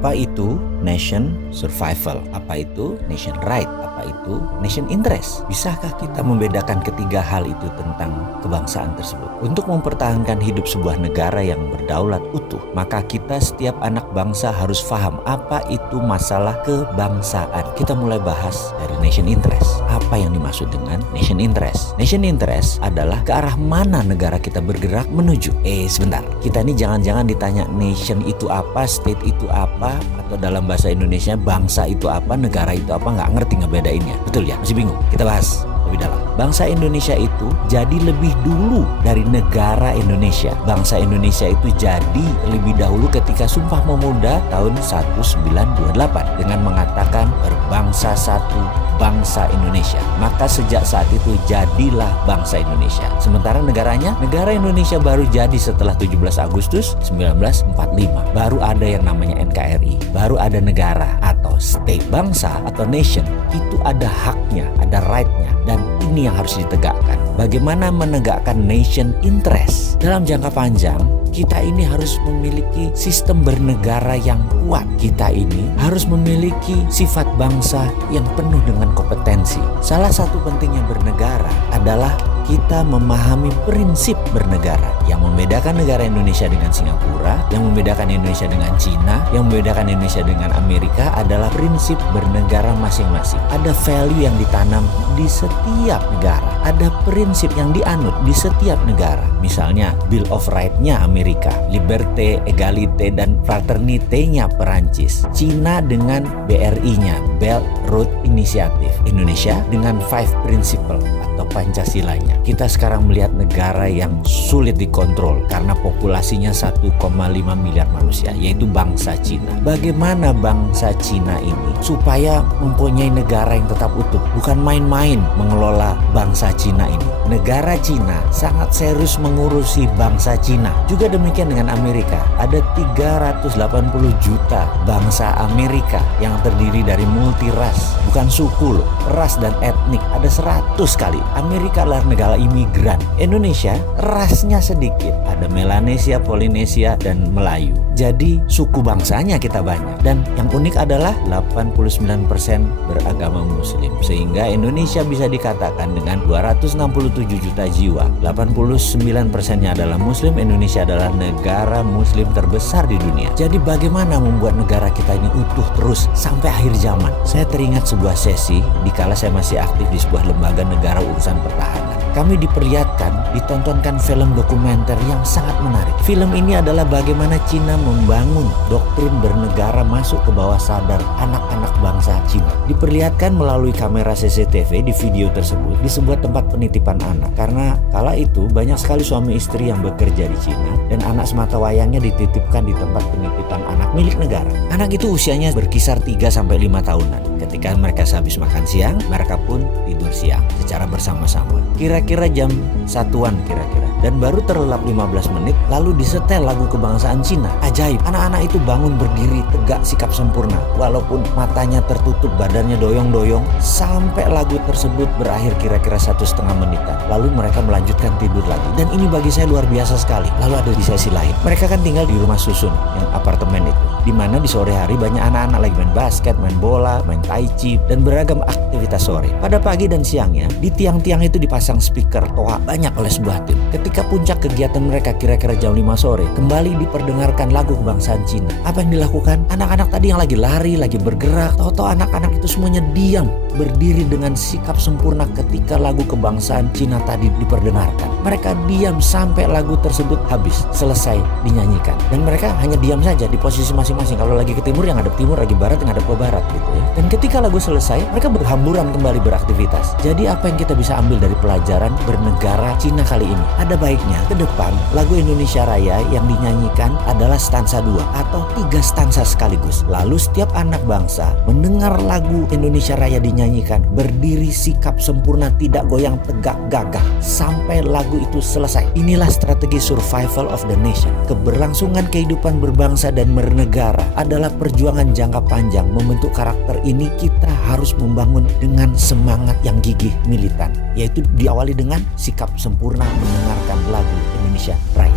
Apa itu nation survival? Apa itu nation right? Apa itu nation interest? Bisakah kita membedakan ketiga hal itu tentang kebangsaan tersebut? Untuk mempertahankan hidup sebuah negara yang berdaulat utuh, maka kita setiap anak bangsa harus paham apa itu masalah kebangsaan. Kita mulai bahas dari nation interest. Apa yang dimaksud dengan nation interest? Nation interest adalah ke arah mana negara kita bergerak menuju. Sebentar, kita ini jangan-jangan ditanya nation itu apa, state itu apa, atau dalam bahasa Indonesia bangsa itu apa, negara itu apa, nggak ngerti ngebedainnya. Betul ya? Masih bingung? Kita bahas lebih dalam. Bangsa Indonesia itu jadi lebih dulu dari negara Indonesia. Bangsa Indonesia itu jadi lebih dahulu ketika Sumpah Pemuda tahun 1928 dengan mengatakan berbangsa satu, bangsa Indonesia. Maka sejak saat itu jadilah bangsa Indonesia. Sementara negaranya, negara Indonesia baru jadi setelah 17 Agustus 1945. Baru ada yang namanya NKRI, baru ada negara atau state. Bangsa atau nation itu ada haknya, ada right-nya, dan ini yang harus ditegakkan. Bagaimana menegakkan nation interest? Dalam jangka panjang, kita ini harus memiliki sistem bernegara yang kuat. Kita ini harus memiliki sifat bangsa yang penuh dengan kompetensi. Salah satu pentingnya bernegara adalah kita memahami prinsip bernegara. Yang membedakan negara Indonesia dengan Singapura, yang membedakan Indonesia dengan Cina, yang membedakan Indonesia dengan Amerika adalah prinsip bernegara masing-masing. Ada value yang ditanam di setiap negara. Ada prinsip yang dianut di setiap negara. Misalnya Bill of Rights-nya Amerika, Liberté, Égalité, dan Fraternité-nya Perancis. Cina dengan BRI-nya, Belt Road Initiative. Indonesia dengan Five Principle atau Pancasila-nya. Kita sekarang melihat negara yang sulit dikontrol karena populasinya 1,5 miliar manusia, yaitu bangsa Cina. Bagaimana bangsa Cina ini supaya mempunyai negara yang tetap utuh? Bukan main-main mengelola bangsa Cina ini. Negara Cina sangat serius mengurusi bangsa Cina. Juga demikian dengan Amerika. Ada 380 juta bangsa Amerika yang terdiri dari multiras, bukan suku loh, ras dan etnik. Ada 100 kali. Amerika adalah negara imigran. Indonesia rasnya sedikit. Ada Melanesia, Polinesia, dan Melayu. Jadi suku bangsanya kita banyak. Dan yang unik adalah 89% beragama Muslim. Sehingga Indonesia bisa dikatakan dengan 267 juta jiwa, 89%-nya adalah Muslim. Indonesia adalah negara Muslim terbesar di dunia. Jadi bagaimana membuat negara kita ini utuh terus sampai akhir zaman? Saya teringat sebuah sesi dikala saya masih aktif di sebuah lembaga negara urusan pertahanan. Kami diperlihatkan, ditontonkan film dokumenter yang sangat menarik. Film ini adalah bagaimana Cina membangun doktrin bernegara masuk ke bawah sadar anak-anak bangsa Cina. Diperlihatkan melalui kamera CCTV di video tersebut di sebuah tempat penitipan anak. Karena kala itu banyak sekali suami istri yang bekerja di Cina dan anak sematawayangnya dititipkan di tempat penitipan anak milik negara. Anak itu usianya berkisar 3-5 tahunan. Ketika mereka sehabis makan siang, mereka pun tidur siang secara bersama-sama. Kira-kira jam 1-an kira-kira. Dan baru terlelap 15 menit lalu disetel lagu kebangsaan Cina. Ajaib, anak-anak itu bangun berdiri tegak sikap sempurna. Walaupun matanya tertutup, badannya doyong-doyong. Sampai lagu tersebut berakhir kira-kira 1,5 menitan. Lalu mereka melanjutkan tidur lagi. Dan ini bagi saya luar biasa sekali. Lalu ada di sesi lain. Mereka kan tinggal di rumah susun, yang apartemen itu. Dimana di sore hari banyak anak-anak lagi main basket, main bola, main tai chi, dan beragam aktivitas sore. Pada pagi dan siangnya, di tiang-tiang itu dipasang speaker toa banyak oleh sebuah tim. Ketika puncak kegiatan mereka kira-kira jam 5 sore, kembali diperdengarkan lagu kebangsaan Cina. Apa yang dilakukan? Anak-anak tadi yang lagi lari, lagi bergerak, tahu-tahu anak-anak itu semuanya diam, berdiri dengan sikap sempurna ketika lagu kebangsaan Cina tadi diperdengarkan. Mereka diam sampai lagu tersebut habis, selesai dinyanyikan. Dan mereka hanya diam saja di posisi masing-masing. Kalau lagi ke timur, yang hadap timur, lagi barat, yang hadap ke barat gitu ya. Dan ketika lagu selesai, mereka berhamburan kembali beraktivitas. Jadi apa yang kita bisa ambil dari pelajaran bernegara Cina kali ini? Ada baiknya ke depan lagu Indonesia Raya yang dinyanyikan adalah stansa 2 atau 3 stansa sekaligus. Lalu setiap anak bangsa mendengar lagu Indonesia Raya dinyanyikan, berdiri sikap sempurna, tidak goyang, tegak gagah sampai lagu itu selesai. Inilah strategi survival of the nation. Keberlangsungan kehidupan berbangsa dan bernegara adalah perjuangan jangka panjang. Membentuk karakter ini kita harus membangun dengan semangat yang gigih militan, yaitu diawali dengan sikap sempurna mendengarkan lagu Indonesia Raya.